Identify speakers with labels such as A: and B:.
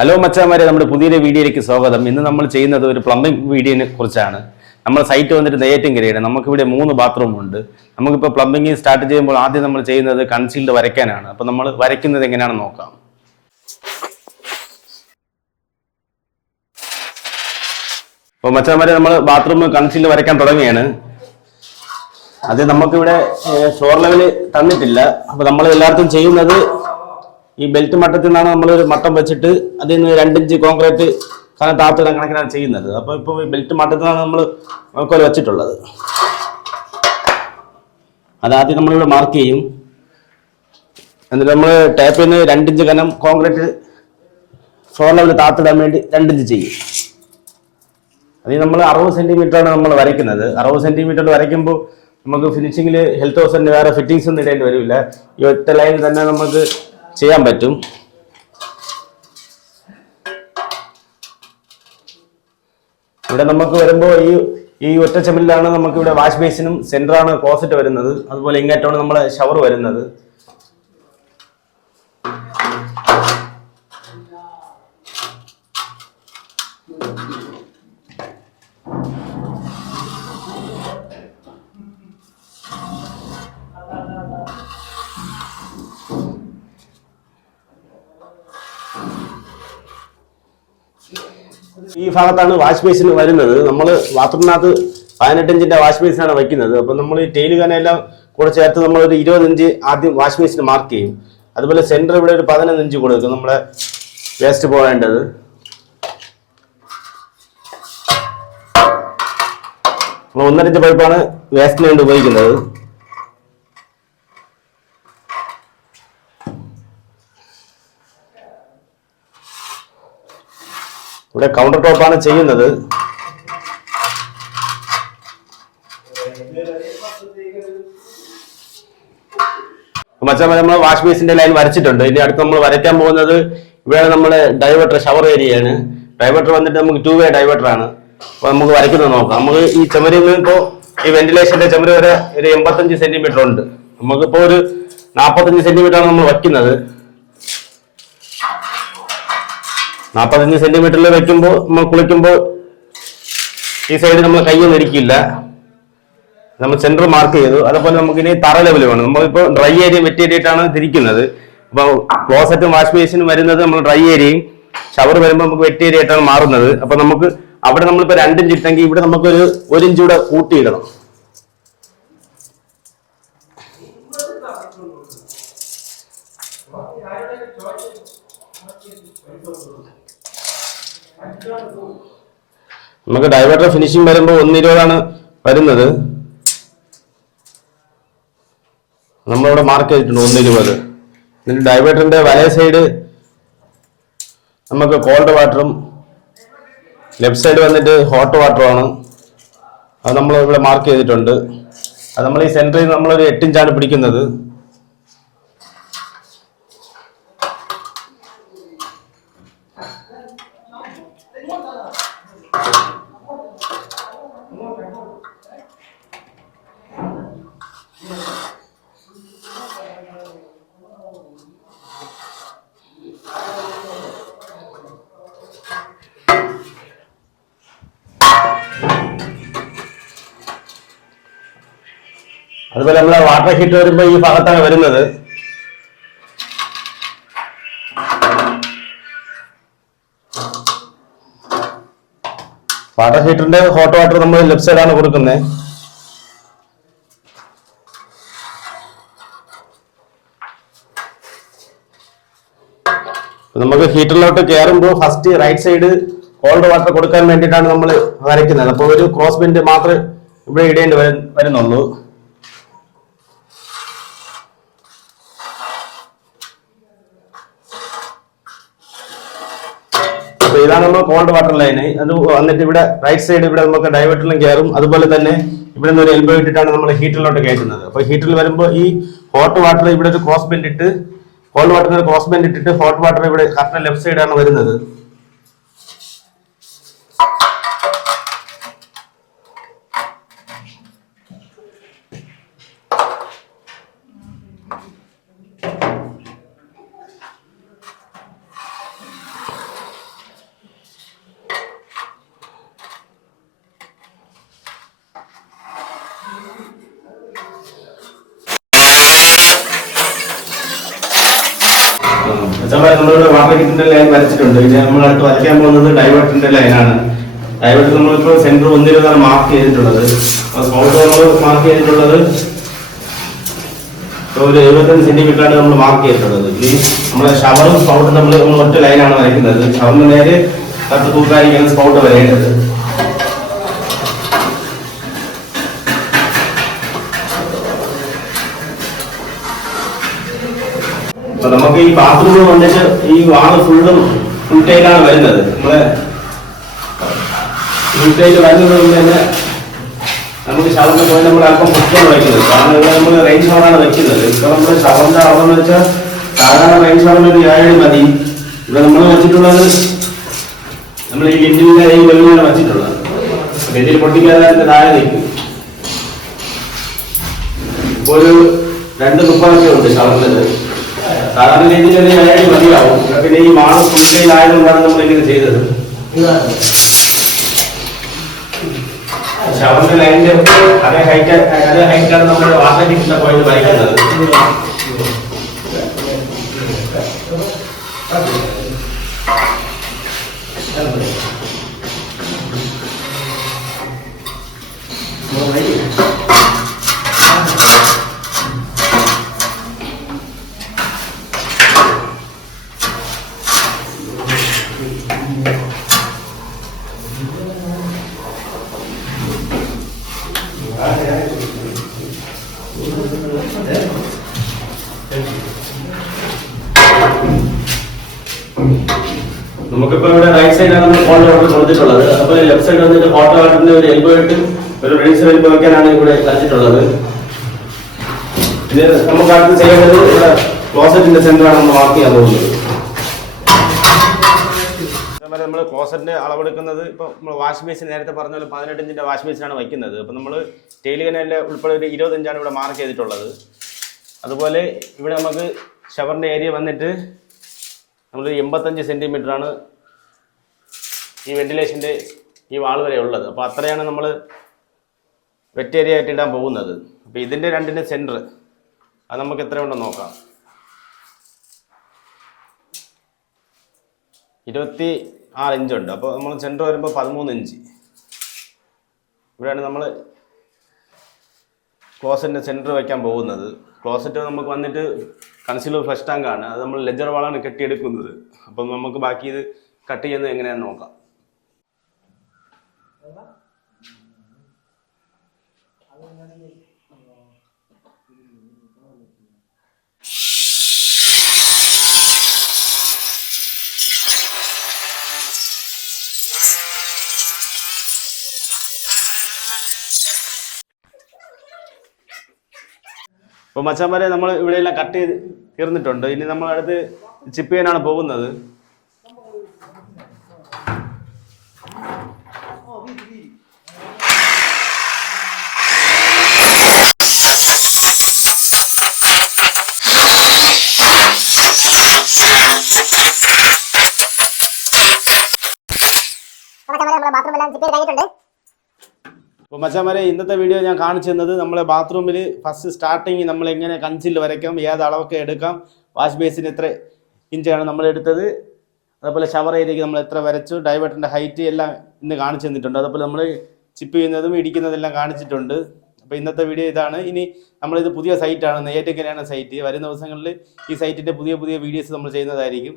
A: Hello മച്ചാമാരെ നമ്മുടെ പുതിയൊരു വീഡിയോയിലേക്ക് സ്വാഗതം. ഇന്ന് നമ്മൾ ചെയ്യുന്നത് ഒരു പ്ലംബിംഗ് വീഡിയോനെ കുറിച്ചാണ്. നമ്മൾ സൈറ്റ് വന്നിട്ട് നെയ്യാറ്റിൻകരയാണ് നമുക്കിവിടെ മൂന്ന് ബാത്റൂം ഉണ്ട്. നമുക്കിപ്പോൾ പ്ലംബിംഗ് സ്റ്റാർട്ട് ചെയ്യുമ്പോൾ ആദ്യം നമ്മൾ ചെയ്യുന്നത് കൺസീൽഡ് വരയ്ക്കാനാണ്. അപ്പോൾ നമ്മൾ വരയ്ക്കുന്നത് എങ്ങനെയാണെന്ന് നോക്കാം. അപ്പോൾ മച്ചാമാരെ നമ്മൾ ബാത്റൂം കൺസീൽഡ് വരയ്ക്കാൻ തുടങ്ങിയാണ് അത് നമുക്കിവിടെ ഫ്ലോർ ലെവൽ തന്നിട്ടില്ല. അപ്പോൾ നമ്മൾ എല്ലായിടത്തും ചെയ്യുന്നത് ഈ ബെൽറ്റ് മട്ടത്തിൽ നിന്നാണ് നമ്മൾ ഒരു മട്ടം വെച്ചിട്ട് അതിൽ നിന്ന് രണ്ടിഞ്ച് കോൺക്രീറ്റ് കാരണം താത്തിടാൻ കണക്കിനാണ് ചെയ്യുന്നത്. അപ്പോൾ ഇപ്പോൾ ബെൽറ്റ് മട്ടത്തിൽ നിന്നാണ് നമ്മൾ നമുക്കൊരു വെച്ചിട്ടുള്ളത്. അതാദ്യം നമ്മളിവിടെ മാർക്ക് ചെയ്യും. എന്നിട്ട് നമ്മൾ ടാപ്പിൽ നിന്ന് രണ്ടിഞ്ച് കനം കോൺക്രീറ്റ് ഫ്ലോർ ലെവൽ താത്തിടാൻ വേണ്ടി രണ്ടിഞ്ച് ചെയ്യും. അതിൽ നമ്മൾ അറുപത് ആണ് നമ്മൾ വരയ്ക്കുന്നത്. അറുപത് സെന്റിമീറ്റർ വരയ്ക്കുമ്പോൾ നമുക്ക് ഫിനിഷിങ്ങിൽ ഹെൽത്ത് ഹൗസിന്റെ വേറെ ഫിറ്റിങ്സ് ഒന്നും ഇടേണ്ടി വരില്ല. ഈ ഒറ്റ ലൈൻ തന്നെ നമുക്ക് ചെയ്യാൻ പറ്റും. ഇവിടെ നമുക്ക് വരുമ്പോൾ ഈ ഈ ഒറ്റ ചെമ്പിലാണ് നമുക്ക് ഇവിടെ വാഷ് ബേസിനും സെന്ററാണ് ക്ലോസറ്റ് വരുന്നത്. അതുപോലെ ഇങ്ങേറ്റാണ് നമ്മുടെ ഷവർ വരുന്നത്. ഈ ഭാഗത്താണ് വാഷ് ബേസിൻ വരുന്നത്. നമ്മൾ ബാത്റൂമിനകത്ത് പതിനെട്ട് ഇഞ്ചിന്റെ വാഷ് ബേസിനാണ് വയ്ക്കുന്നത്. അപ്പം നമ്മൾ ഈ ടൈൽ കനെല്ലാം കൂടെ ചേർത്ത് നമ്മൾ ഒരു ഇരുപത് ഇഞ്ച് ആദ്യം വാഷ് ബേസിന് മാർക്ക് ചെയ്യും. അതുപോലെ സെന്റർ ഇവിടെ ഒരു പതിനൊന്ന് ഇഞ്ച് കൊടുക്കും നമ്മളെ വേസ്റ്റ് പോകേണ്ടത് നമ്മൾ ഒന്നരഞ്ച് പൈപ്പാണ് വേസ്റ്റിന് വേണ്ടി ഉപയോഗിക്കുന്നത്. ഇവിടെ കൗണ്ടർ ടോപ്പാണ് ചെയ്യുന്നത്. മച്ചാ നമ്മൾ വാഷ് ബേസിന്റെ ലൈൻ വരച്ചിട്ടുണ്ട്. ഇനി അടുത്ത് നമ്മൾ വരയ്ക്കാൻ പോകുന്നത് ഇവിടെ നമ്മുടെ ഡൈവേർട്ടർ ഷവർ ഏരിയയാണ് ഡൈവേർട്ടർ വന്നിട്ട് നമുക്ക് ടൂ വേ ഡൈവേർട്ടർ ആണ്. അപ്പൊ നമുക്ക് വരയ്ക്കുന്നത് നോക്കാം. നമുക്ക് ഈ ചുമരിൽ നിന്ന് ഇപ്പോൾ ഈ വെന്റിലേഷന്റെ ചുമര് വരെ ഒരു എൺപത്തഞ്ച് സെന്റിമീറ്റർ ഉണ്ട്. നമുക്കിപ്പോ ഒരു നാൽപ്പത്തഞ്ച് സെന്റിമീറ്റർ ആണ് നമ്മൾ വയ്ക്കുന്നത്. നാൽപ്പത്തഞ്ച് സെന്റിമീറ്ററിൽ വെക്കുമ്പോൾ നമ്മൾ കുളിക്കുമ്പോൾ ഈ സൈഡ് നമ്മൾ കൈയൊന്നും ഇരിക്കില്ല നമ്മൾ സെന്റർ മാർക്ക് ചെയ്തു. അതുപോലെ നമുക്ക് ഇനി തറ ലെവൽ വേണം. നമ്മളിപ്പോൾ ഡ്രൈ ഏരിയ വെറ്റ് ഏരിയയിട്ടാണ് തിരിക്കുന്നത് അപ്പോൾ ക്ലോസറ്റും വാഷ് ബേസിനും വരുന്നത് നമ്മൾ ഡ്രൈ ഏരിയയും ഷവർ വരുമ്പോൾ നമുക്ക് വെറ്റ് ഏരിയ ആയിട്ടാണ് മാറുന്നത്. അപ്പോൾ നമുക്ക് അവിടെ നമ്മളിപ്പോൾ രണ്ടിഞ്ച് ഇട്ടെങ്കിൽ ഇവിടെ നമുക്കൊരു ഒരു ഇഞ്ച് കൂടെ കൂട്ടിയിടണം. നമുക്ക് ഡൈവേർട്ടർ ഫിനിഷിംഗ് വരുമ്പോൾ ഒന്നിരുപതാണ് വരുന്നത്. നമ്മളിവിടെ മാർക്ക് ചെയ്തിട്ടുണ്ട് ഒന്നിരുപത്. ഇതിൽ ഡൈവേർട്ടറിന്റെ വലയ സൈഡ് നമുക്ക് കോൾഡ് വാട്ടറും ലെഫ്റ്റ് സൈഡ് വന്നിട്ട് ഹോട്ട് വാട്ടറുമാണ് അത് നമ്മൾ ഇവിടെ മാർക്ക് ചെയ്തിട്ടുണ്ട്. അത് നമ്മൾ ഈ സെന്ററിൽ നമ്മളൊരു എട്ടിഞ്ചാണ് പിടിക്കുന്നത്. അതുപോലെ നമ്മളെ വാട്ടർ ഹീറ്റ് വരുമ്പോൾ ഈ ഭാഗത്താണ് വരുന്നത്. വാട്ടർ ഹീറ്ററിന്റെ ഹോട്ട് വാട്ടർ നമ്മൾ ലെഫ്റ്റ് സൈഡാണ് കൊടുക്കുന്നത് നമുക്ക് ഹീറ്ററിലോട്ട് കയറുമ്പോൾ first right side cold water കൊടുക്കാൻ വേണ്ടിയിട്ടാണ് നമ്മൾ വരയ്ക്കുന്നത്. അപ്പോൾ ഒരു ക്രോസ് ബെൻഡ് മാത്രമേ ഇവിടെ ഇടേണ്ടി വരുന്നുള്ളൂ. അപ്പൊ ഇതാണ് നമ്മൾ കോൾഡ് വാട്ടർ ലൈന് അത് വന്നിട്ട് ഇവിടെ റൈറ്റ് സൈഡ് ഇവിടെ നമുക്ക് ഡൈവേർട്ടറിലും കയറും അതുപോലെ തന്നെ ഇവിടെ നിന്ന് ഒരു എൽബോ ഇട്ടിട്ടാണ് നമ്മൾ ഹീറ്ററിലോട്ട് കയറ്റുന്നത്. അപ്പോൾ ഹീറ്ററിൽ വരുമ്പോൾ ഈ ഹോട്ട് വാട്ടർ ഇവിടെ ഒരു ക്രോസ് ബെൻഡ് ഇട്ട് കോൾഡ് വാട്ടറിന് ഒരു ക്രോസ് ബെൻഡ് ഇട്ടിട്ട് ഹോട്ട് വാട്ടർ ഇവിടെ കറക്റ്റ് ലെഫ്റ്റ് സൈഡാണ് വരുന്നത്. വാട്ടർ ഹീറ്ററിന്റെ ലൈൻ വരച്ചിട്ടുണ്ട്. ഇനി നമ്മൾ അടുത്ത് വരയ്ക്കാൻ പോകുന്നത് ഡൈവേർട്ടിന്റെ ലൈനാണ് ഡൈവേർട്ട് നമ്മളിപ്പോൾ സെന്റർ ഒന്നിലാണ് മാർക്ക് ചെയ്തിട്ടുള്ളത്. നമ്മൾ മാർക്ക് ചെയ്തിട്ടുള്ളത് ഒരു എഴുപത്തഞ്ച് സെന്റിമീറ്റർ ആണ് നമ്മൾ മാർക്ക് ചെയ്തിട്ടുള്ളത്. ഇനി നമ്മളെ ഷവറും സ്പൗട്ടും നമ്മൾ നമ്മൾ ഒറ്റ ലൈനാണ് വരയ്ക്കുന്നത്. ഷവറിന് നേരെ തട്ട് തൂക്കായിരിക്കണം സ്പൗട്ട് വരേണ്ടത്. അപ്പൊ നമുക്ക് ഈ ബാത്റൂം വന്നിട്ട് ഈ വാൾ ഫുള്ളും ഫുൾ ടൈലാണ് വരുന്നത്. നമ്മളെ ഫുൾ ടൈൽ വരുന്നത് തന്നെ നമുക്ക് ഷവറിന് പോയി നമ്മൾ അല്പം പൊക്കിയാണ് വയ്ക്കുന്നത്. കാരണം ഇവിടെ നമ്മൾ റെയിൻ ഷവറാണ് വെക്കുന്നത് ഇപ്പൊ നമ്മൾ ഷവറിന്റെ അളവെന്ന് വെച്ചാൽ സാധാരണ റെയിൻ ഷവറിന് ഒരു ഏഴ് മതി. ഇവിടെ നമ്മൾ വെച്ചിട്ടുള്ളത് നമ്മൾ ഈ ലിൻഡിന്റെ ഈ വെള്ളിയാണ് വെച്ചിട്ടുള്ളത്. ഇതിൽ പൊട്ടിക്കാതെ താഴെ നിൽക്കും. ഇപ്പൊ ഒരു രണ്ട് മുപ്പതൊക്കെ ഉണ്ട് ഷവറിന് സാധാരണ രീതിയിൽ ഒരു ഏഴ് മതിയാവും. പിന്നെ ഈ മാൾ ഫുള്ളിലായതുകൊണ്ടാണ് നമ്മൾ ഇങ്ങനെ ചെയ്തത്. ഷവറിന്റെ ലൈനിന്റെ അതേ ഹൈറ്റ് അതേ ഹൈറ്റാണ് നമ്മൾ വാട്ടർ പോയിന്റ് വരയ്ക്കുന്നത്. നമുക്കിപ്പോ ഇവിടെ റൈറ്റ് സൈഡാണ് നമ്മൾ ഫോട്ടോ വാട്ടർ കൊടുത്തിട്ടുള്ളത്. ലെഫ്റ്റ് സൈഡ് വന്നിട്ട് ഫോട്ടോ വാട്ടറിന്റെ ഒരു എൽബോ ഇട്ട് ഒരു റീൽസ് എൽബോ വെക്കാനാണ് ഇവിടെ കളിച്ചിട്ടുള്ളത് ഇത് നമുക്ക് അടുത്ത് ചെയ്യേണ്ടത് ഇവിടെ ക്ലോസറ്റിന്റെ സെന്ററാണ് നമ്മൾ മാർക്ക് ചെയ്യാൻ പോകുന്നത്. നമ്മൾ ക്ലോസറ്റിന്റെ അളവെടുക്കുന്നത് ഇപ്പോൾ നമ്മൾ വാഷ് മെഷീൻ നേരത്തെ പറഞ്ഞ പോലെ പതിനെട്ട് ഇഞ്ചിന്റെ വാഷ് ബേസിനാണ് വയ്ക്കുന്നത് അപ്പോൾ നമ്മൾ ടെയിൽ കനാലിലെ ഉൾപ്പെടെ ഒരു ഇരുപത്തഞ്ചാണ് ഇവിടെ മാർക്ക് ചെയ്തിട്ടുള്ളത്. അതുപോലെ ഇവിടെ നമുക്ക് ഷവറിന്റെ ഏരിയ വന്നിട്ട് നമ്മൾ എൺപത്തഞ്ച് ആണ് ഈ വെന്റിലേഷന്റെ ഈ വാൾ വരെ ഉള്ളത്. അപ്പോൾ അത്രയാണ് നമ്മൾ വെറ്റ് ഏരിയ ആയിട്ട് ഇടാൻ പോകുന്നത്. അപ്പോൾ ഇതിന്റെ രണ്ടിന്റെ സെന്റർ അത് നമുക്ക് എത്ര ഉണ്ടെന്ന് നോക്കാം. ഇരുപത്തി ആറ് ഇഞ്ച് ഉണ്ട്. അപ്പോൾ നമ്മൾ സെന്റർ വരുമ്പോൾ പതിമൂന്ന് ഇഞ്ച് ഇവിടെയാണ് നമ്മൾ ക്ലോസറ്റിന്റെ സെന്റർ വയ്ക്കാൻ പോകുന്നത്. ക്ലോസറ്റ് നമുക്ക് വന്നിട്ട് കൺസീലർ ഫ്ലഷ് ടാങ്ക് ആണ്. അത് നമ്മൾ ലെജർ വാളാണ് കെട്ടിയെടുക്കുന്നത്. അപ്പം നമുക്ക് ബാക്കി ഇത് കട്ട് ചെയ്യുന്നത് എങ്ങനെയാണെന്ന് നോക്കാം. അപ്പോൾ മച്ചാന്മാരെ നമ്മൾ ഇവിടെയെല്ലാം കട്ട് ചെയ്ത് തീർന്നിട്ടുണ്ട്. ഇനി നമ്മൾ അടുത്ത് ചിപ്പ് ചെയ്യാനാണ് പോകുന്നത്
B: ബാത്റൂം എല്ലാം ചിപ്പ് കഴിഞ്ഞിട്ടുണ്ട്.
A: അപ്പോൾ മച്ചാമാരെ ഇന്നത്തെ വീഡിയോ ഞാൻ കാണിച്ചു തന്നത് നമ്മളെ ബാത്റൂമിൽ ഫസ്റ്റ് സ്റ്റാർട്ടിങ് നമ്മൾ എങ്ങനെ കൺസിൽ വരയ്ക്കാം ഏത് അളവൊക്കെ എടുക്കാം വാഷ് ബേസിന് എത്ര ഇഞ്ചാണ് നമ്മൾ എടുത്തത് അതുപോലെ ഷവർ ഏരിയയ്ക്ക് നമ്മൾ എത്ര വരച്ചു ഡൈവേർട്ടിന്റെ ഹൈറ്റ് എല്ലാം ഇന്ന് കാണിച്ചു തന്നിട്ടുണ്ട്. അതുപോലെ നമ്മൾ ചിപ്പ് ചെയ്യുന്നതും ഇടിക്കുന്നതെല്ലാം കാണിച്ചിട്ടുണ്ട്. അപ്പോൾ ഇന്നത്തെ വീഡിയോ ഇതാണ്. ഇനി നമ്മളിത് പുതിയ സൈറ്റാണ് നെയ്യാറ്റിക്കരയാണ് സൈറ്റ് വരുന്ന ദിവസങ്ങളിൽ ഈ സൈറ്റിന്റെ പുതിയ പുതിയ വീഡിയോസ് നമ്മൾ ചെയ്യുന്നതായിരിക്കും.